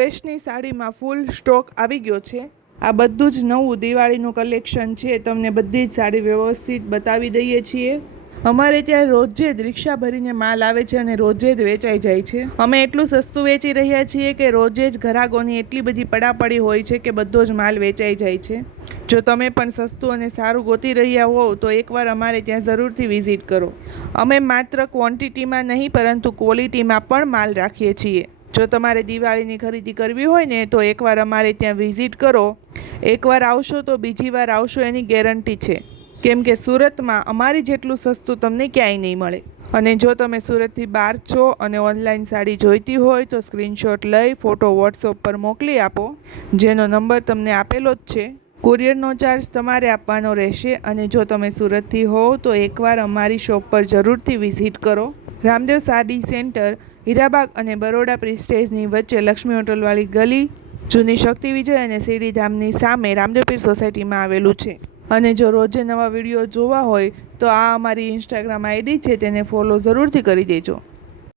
ફ્રેશની સાડીમાં ફૂલ stock આવી ગયો છે. આ બધું જ નવું દિવાળીનું કલેક્શન છે. તમને બધી જ સાડી વ્યવસ્થિત બતાવી દઈએ છીએ. અમારે ત્યાં રોજે જ રિક્ષા ભરીને માલ આવે છે અને રોજે જ વેચાઈ જાય છે. અમે એટલું સસ્તું વેચી રહ્યા છીએ કે રોજે જ ઘરાગોની એટલી બધી પડાપડી હોય છે કે બધો જ માલ વેચાઈ જાય છે. જો તમે પણ સસ્તું અને સારું ગોતી રહ્યા હોવ તો એકવાર અમારે ત્યાં જરૂરથી વિઝિટ કરો. અમે માત્ર ક્વોન્ટિટીમાં નહીં, પરંતુ ક્વોલિટીમાં પણ માલ રાખીએ છીએ. જો તમારે દિવાળીની ખરીદી કરવી હોય ને, તો એકવાર અમારે ત્યાં વિઝિટ કરો. એકવાર આવશો તો બીજી વાર આવશો એની ગેરંટી છે. કેમ કે સુરતમાં અમારી જેટલું સસ્તું તમને ક્યાંય નહીં મળે. અને જો તમે સુરતથી બહાર છો અને ઓનલાઈન સાડી જોઈતી હોય, તો સ્ક્રીનશોટ લઈ, ફોટો વોટ્સઅપ પર મોકલી આપો. જેનો નંબર તમને આપેલો જ છે. કુરિયરનો ચાર્જ તમારે આપવાનો રહેશે અને જો તમે સુરતથી હોવ, તો એકવાર અમારી શોપ પર જરૂરથી વિઝિટ કરો. રામદેવ સાડી સેન્ટર હીરાબાગ અને બરોડા પ્રિસ્ટેજની વચ્ચે લક્ષ્મી હોટલવાળી ગલી, જૂની શક્તિ વિજય અને શિરડીધામની સામે રામદેવપીર સોસાયટીમાં આવેલું છે. અને જો રોજે નવા વીડિયો જોવા હોય, તો આ અમારી ઇન્સ્ટાગ્રામ આઈડી છે, તેને ફોલો જરૂરથી કરી દેજો.